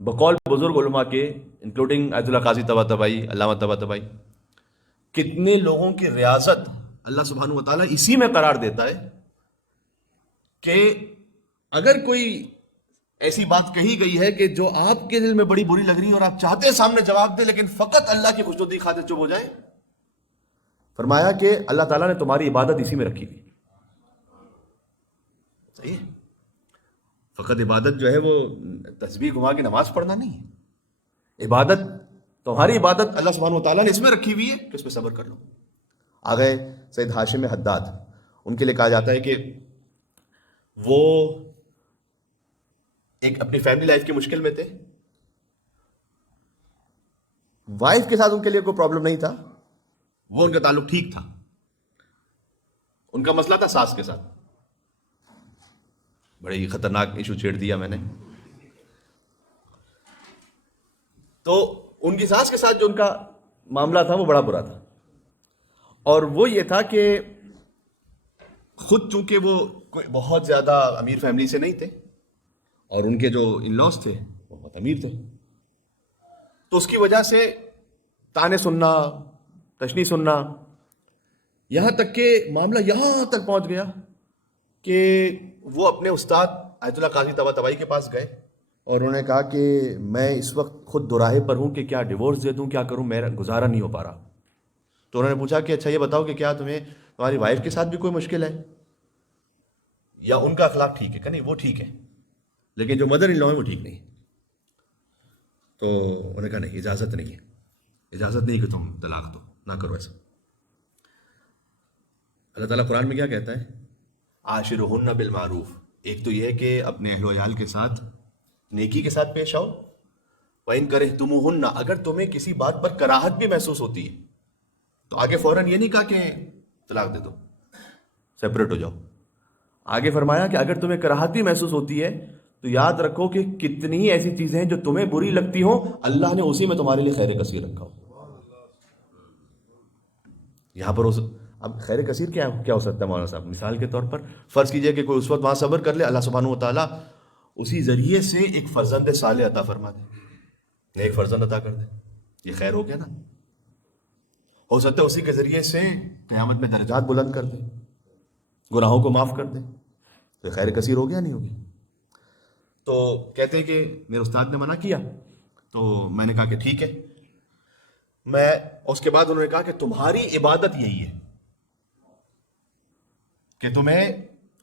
بقول بزرگ علماء کے انکلوڈنگ آیت اللہ قاضی طباطبائی، علامہ طباطبائی، کتنے لوگوں کی ریاضت اللہ سبحانہ و تعالیٰ اسی میں قرار دیتا ہے کہ اگر کوئی ایسی بات کہی گئی ہے کہ جو آپ کے دل میں بڑی بری لگ رہی ہے اور آپ چاہتے ہیں سامنے جواب دیں لیکن فقط اللہ کی خوشنودی خاطر چپ ہو جائیں، فرمایا کہ اللہ تعالیٰ نے تمہاری عبادت اسی میں رکھی تھی. صحیح ہے؟ فقط عبادت جو ہے وہ تسبیح گھما کے نماز پڑھنا نہیں ہے. عبادت، تمہاری عبادت اللہ سبحانہ و تعالیٰ نے اس میں رکھی ہوئی ہے کہ اس پہ صبر کر لو. آ گئے سید ہاشم حداد، ان کے لیے کہا جاتا ہے کہ وہ ایک اپنی فیملی لائف کی مشکل میں تھے. وائف کے ساتھ ان کے لیے کوئی پرابلم نہیں تھا، وہ ان کا تعلق ٹھیک تھا. ان کا مسئلہ تھا ساس کے ساتھ. بڑے ہی خطرناک ایشو چھیڑ دیا میں نے. تو ان کی ساس کے ساتھ جو ان کا معاملہ تھا وہ بڑا برا تھا، اور وہ یہ تھا کہ خود چونکہ وہ کوئی بہت زیادہ امیر فیملی سے نہیں تھے اور ان کے جو ان لاس تھے وہ بہت امیر تھے، تو اس کی وجہ سے تانے سننا، تشنی سننا، یہاں تک کہ معاملہ یہاں تک پہنچ گیا کہ وہ اپنے استاد آیت اللہ قاضی طباطبائی کے پاس گئے اور انہوں نے کہا کہ میں اس وقت خود دوراہے پر ہوں کہ کیا ڈیورس دے دوں، کیا کروں، میرا گزارا نہیں ہو پا رہا. تو انہوں نے پوچھا کہ اچھا یہ بتاؤ کہ کیا تمہاری وائف کے ساتھ بھی کوئی مشکل ہے یا ان کا اخلاق ٹھیک ہے؟ کہ نہیں وہ ٹھیک ہے لیکن جو مدر ان لا ہے وہ ٹھیک نہیں. تو انہوں نے کہا نہیں، اجازت نہیں ہے، اجازت نہیں کہ تم طلاق دو، نہ کرو ایسا. اللہ تعالیٰ قرآن میں کیا کہتا ہے؟ عاشرہن بالمعروف. ایک تو یہ ہے کہ اپنے اہل و عیال کے ساتھ نیکی کے ساتھ پیش آؤ. وَإِن كَرِهْتُمُوهُنَّ، اگر تمہیں کسی بات پر کراہت بھی محسوس ہوتی ہے تو آگے فوراً یہ نہیں کہا کہ طلاق دے دو، سیپریٹ ہو جاؤ. آگے فرمایا کہ اگر تمہیں کراہت بھی محسوس ہوتی ہے تو یاد رکھو کہ کتنی ہی ایسی چیزیں ہیں جو تمہیں بری لگتی ہوں، اللہ نے اسی میں تمہارے لیے خیر کثیر رکھا ہو. یہاں پر اب خیر کثیر کیا ہو سکتا ہے مولانا صاحب؟ مثال کے طور پر فرض کیجئے کہ کوئی اس وقت وہاں صبر کر لے، اللہ سبحانہ و تعالیٰ اسی ذریعے سے ایک فرزند صالح عطا فرما دے، نیک فرزند عطا کر دے. یہ خیر ہو گیا نا. ہو سکتا ہے اسی کے ذریعے سے قیامت میں درجات بلند کر دے، گناہوں کو معاف کر دے. تو خیر کثیر ہو گیا نہیں ہوگی؟ تو کہتے ہیں کہ میرے استاد نے منع کیا تو میں نے کہا کہ ٹھیک ہے. اس کے بعد انہوں نے کہا کہ تمہاری عبادت یہی ہے کہ تمہیں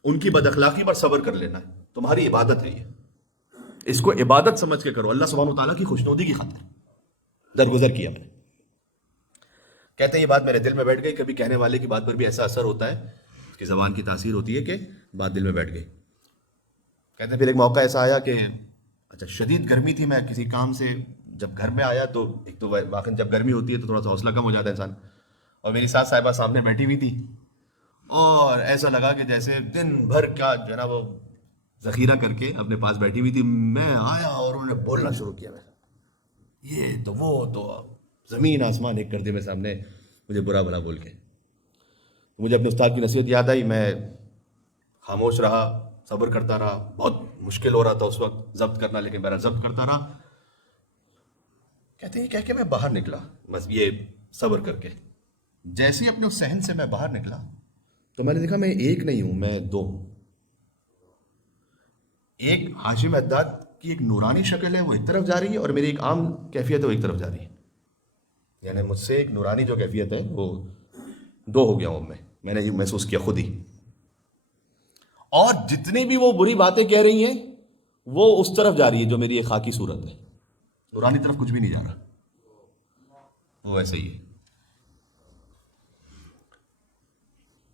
ان کی بد اخلاقی پر صبر کر لینا ہے. تمہاری عبادت ہے یہ، اس کو عبادت سمجھ کے کرو، اللہ سبحانہ و تعالیٰ کی خوشنودی کی خاطر. درگزر کیا میں نے. کہتے ہیں یہ بات میرے دل میں بیٹھ گئی. کبھی کہنے والے کی بات پر بھی ایسا اثر ہوتا ہے، اس کی زبان کی تاثیر ہوتی ہے کہ بات دل میں بیٹھ گئی. کہتے ہیں پھر ایک موقع ایسا آیا کہ اچھا شدید گرمی تھی، میں کسی کام سے جب گھر میں آیا تو ایک تو واقعی جب گرمی ہوتی ہے تو تھوڑا سا حوصلہ کم ہو جاتا ہے انسان، اور میری ساس صاحبہ سامنے بیٹھی ہوئی تھی اور ایسا لگا کہ جیسے دن بھر کا جو ہے نا وہ ذخیرہ کر کے اپنے پاس بیٹھی ہوئی تھی. میں آیا اور انہوں نے بولنا شروع کیا، میں یہ تو وہ تو زمین آسمان ایک کر دیا میرے سامنے مجھے برا بھلا بول کے. مجھے اپنے استاد کی نصیحت یاد آئی. میں خاموش رہا، صبر کرتا رہا. بہت مشکل ہو رہا تھا اس وقت ضبط کرنا، لیکن میرا ضبط کرتا رہا. کہتے ہیں کہہ کے میں باہر نکلا بس یہ صبر کر کے. جیسے ہی اپنے اس صحن سے میں باہر نکلا تو میں نے دیکھا میں ایک نہیں ہوں، میں دو ہوں. ایک ہاشم حداد کی ایک نورانی شکل ہے وہ ایک طرف جا رہی ہے، اور میری ایک عام کیفیت ہے وہ ایک طرف جا رہی ہے. یعنی مجھ سے ایک نورانی جو کیفیت ہے وہ دو ہو گیا ہوں میں نے یہ محسوس کیا خود ہی. اور جتنی بھی وہ بری باتیں کہہ رہی ہیں وہ اس طرف جا رہی ہے جو میری ایک خاکی صورت ہے. نورانی طرف کچھ بھی نہیں جا رہا، وہ ایسے ہی ہے.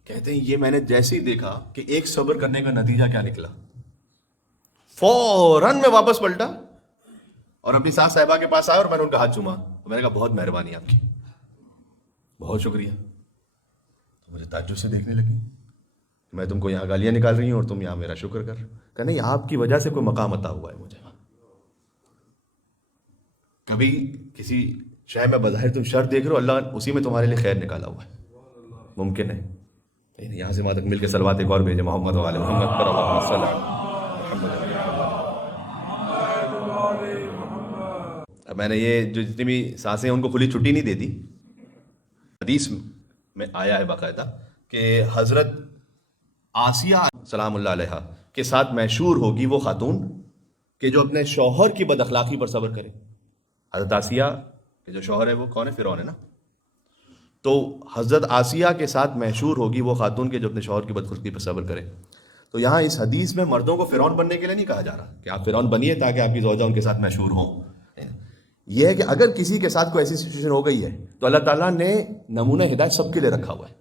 کہتے ہیں یہ میں نے جیسے ہی دیکھا کہ ایک صبر کرنے کا نتیجہ کیا نکلا، فوراً میں واپس پلٹا اور اپنی ساس صاحبہ کے پاس آیا اور میں نے ان کا ہاتھ چوما. میں نے کہا بہت مہربانی آپ کی، بہت شکریہ. تو مجھے تعجب سے دیکھنے لگی. میں تم کو یہاں گالیاں نکال رہی ہوں اور تم یہاں میرا شکر کر. کہ نہیں، آپ کی وجہ سے کوئی مقام عطا ہوا ہے مجھے. کبھی کسی شے میں بظاہر تم شر دیکھ رہے ہو، اللہ اسی میں تمہارے لیے خیر نکالا ہوا ہے. ممکن ہے یہاں سے مل کے صلوات ایک اور بھیجے محمد و آل محمد پر اللہم صل علی محمد. میں نے یہ جو جتنی بھی سانسیں ہیں ان کو کھلی چھٹی نہیں دیتی. حدیث میں آیا ہے باقاعدہ کہ حضرت آسیہ سلام اللہ علیہ کے ساتھ محشور ہوگی وہ خاتون کہ جو اپنے شوہر کی بد اخلاقی پر صبر کرے. حضرت آسیہ کہ جو شوہر ہے وہ کون ہے؟ فرعون ہے نا. تو حضرت آسیہ کے ساتھ محشور ہوگی وہ خاتون کے جو اپنے شوہر کی بدخلقی پر صبر کرے. تو یہاں اس حدیث میں مردوں کو فرعون بننے کے لیے نہیں کہا جا رہا کہ آپ فرعون بنیے تاکہ آپ کی زوجہ ان کے ساتھ محشور ہوں. یہ ہے کہ اگر کسی کے ساتھ کوئی ایسی سچویشن ہو گئی ہے تو اللہ تعالیٰ نے نمونہ ہدایت سب کے لیے رکھا ہوا ہے.